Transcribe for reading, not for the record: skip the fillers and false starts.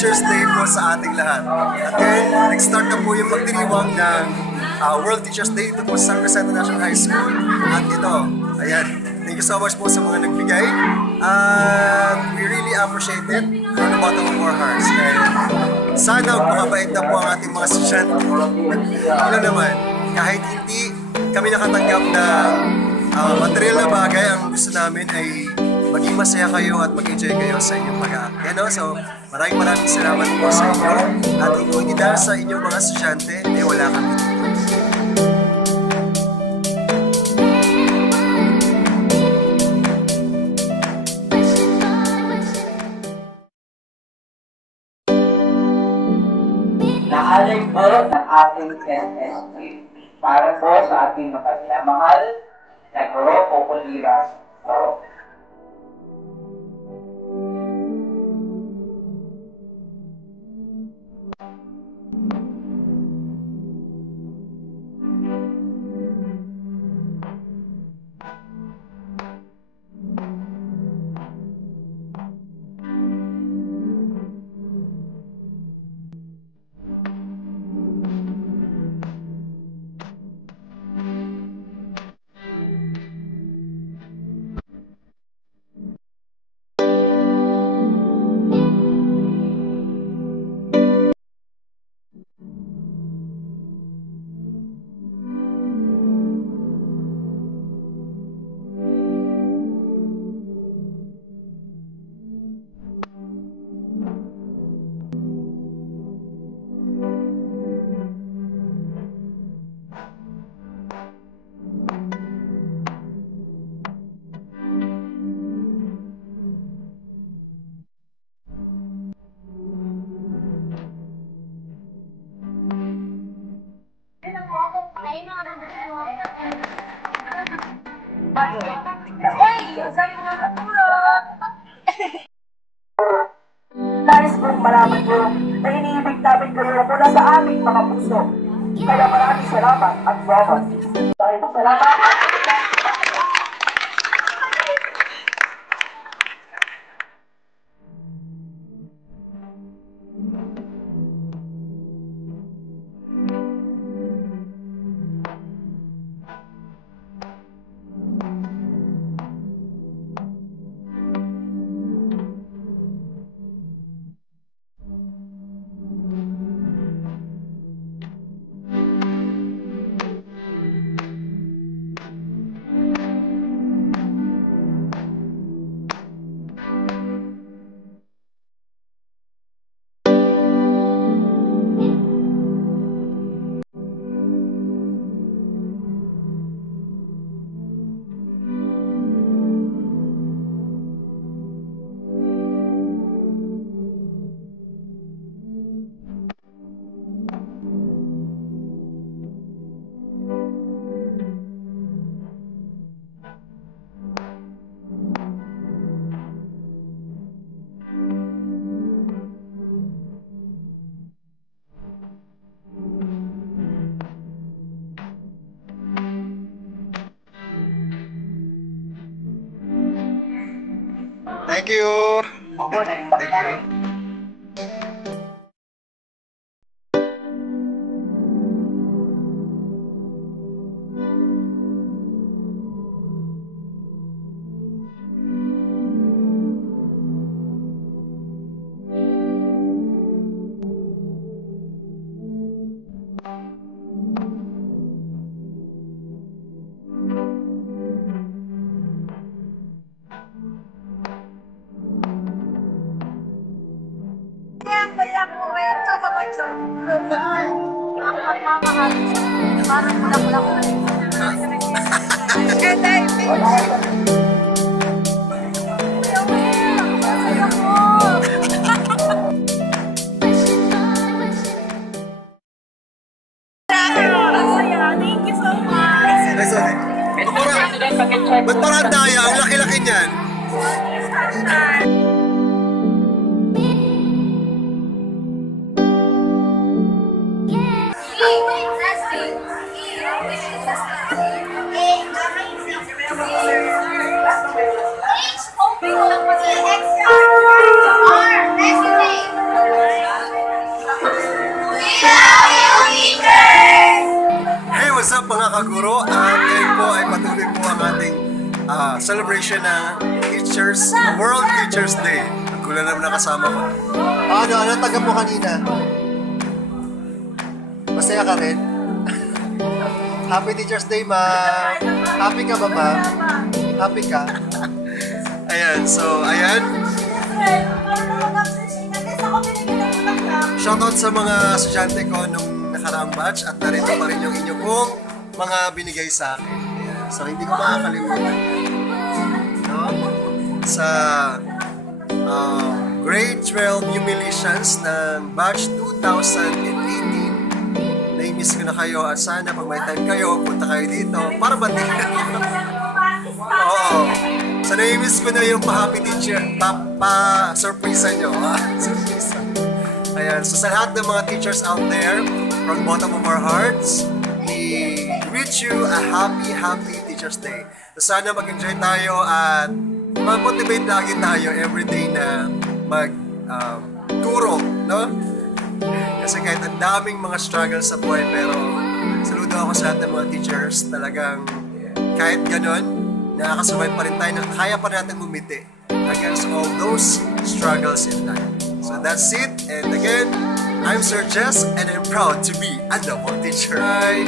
Teachers Day po sa ating lahat. At then, nag-start na po yung magdiriwang ng World Teachers Day dito po sa San Vicente National High School. At ito, ayan, thank you so much po sa mga nagbigay. We really appreciate it from the bottom of our hearts. And sana makabait na po ang ating mga estudyante. Ano naman, kahit hindi kami nakatanggap na material na bagay, ang gusto namin ay maging masaya kayo at mag-enjoy kayo sa inyong pag-aaral. So, maraming salamat po sa inyo. At kung hindi dahil sa inyong mga estudyante, eh wala kami dito. Naalay po ng ating SSG para po sa ating mapagmamahal na guro o kulira. Nais kong malaman nyo na iniibig namin kayo mula sa aming mga puso. Kaya maraming salamat at salamat. Salamat. Thank you. Thank you. Kaya po ito, kapag-so. Magmamahal. Parang mula-mula ko na rin. And I think... Thank you so much. Ba't parang daya? Ang laki-laki niyan. mga guro at ngayon po ay patuloy po ang ating celebration ng World Teachers Day. Ang gulo naman nakasama ko. Ano tagap mo kanina? Masaya ka rin? Happy Teachers Day, ma! Happy ka ba, ma? Happy ka? Ayan, so, ayan. Shoutout sa mga estudyante ko nung nakaraang batch at narito pa rin yung inyo pong mga binigay sa akin. Ayan. So, hindi ko makakalimutan. No? Sa grade 12 humiliations ng batch 2018, na-miss ko na kayo at sana pag may time kayo, punta kayo dito para bandigan. Oo. So, na-miss ko na yung pa-happy teacher, pa-surprise nyo. Surprise. Ayan, so sa lahat ng mga teachers out there, from bottom of our hearts, we wish you a happy Teachers Day. So sana mag-enjoy tayo at mag-motivate lagi tayo everyday na mag-turo, no? Kasi kahit ang daming mga struggles sa buhay, pero saludo ako sa lahat ng mga teachers, talagang kahit ganon, nakakasurvive pa rin tayo, kaya pa natin umiti against all those struggles in life. So that's it, and again, I'm Sir Jess, and I'm proud to be a double teacher. Bye!